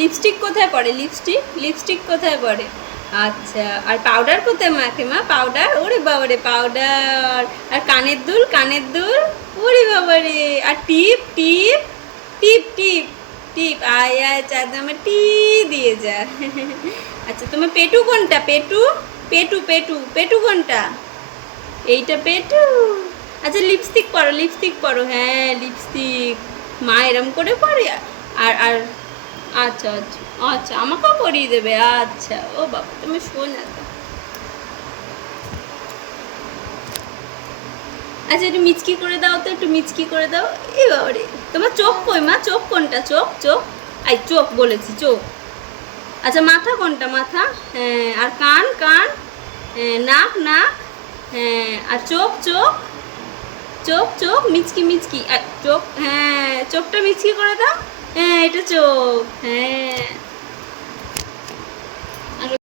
Lipstick কোথায় পড়ে? Lipstick lipstick কোথায় পড়ে? আচ্ছা, আর পাউডার কোথায় মাখে মা? পাউডার, ওরে বাবারে পাউডার। আর কানের দুল, কানের দুল, ওরে বাবারে। আর টিপ টিপ টিপ টিপ টিপ, আয় আয় চাঁদ আমার টি দিয়ে যা। আচ্ছা, তোমার পেটু কোনটা? পেটু পেটু পেটু পেটু কোনটা? এইটা পেটু। আচ্ছা, লিপস্টিক পরো, লিপস্টিক পরো। হ্যাঁ, লিপস্টিক মা এরম করে পরে। আর আর আচ্ছা আচ্ছা আচ্ছা, আমাকেও পরিয়ে দেবে। আচ্ছা, ও বাবা তুমি শোনা তো। আচ্ছা, একটু মিচকি করে দাও তো, একটু মিচকি করে দাও। এ বাবা রে, তোমার চোখ কই মা? চোখ কোনটা? চোখ চোখ, আই চোখ বলেছি, চোখ। আচ্ছা, মাথা কোনটা? মাথা। হ্যাঁ, আর কান কান। হ্যাঁ, নাক নাক। হ্যাঁ, আর চোখ চোখ, চোখ চোখ মিচকি মিচকি, চোখ। হ্যাঁ, চোখটা মিচকি করে দাও। হ্যাঁ, এটা চোখ। হ্যাঁ।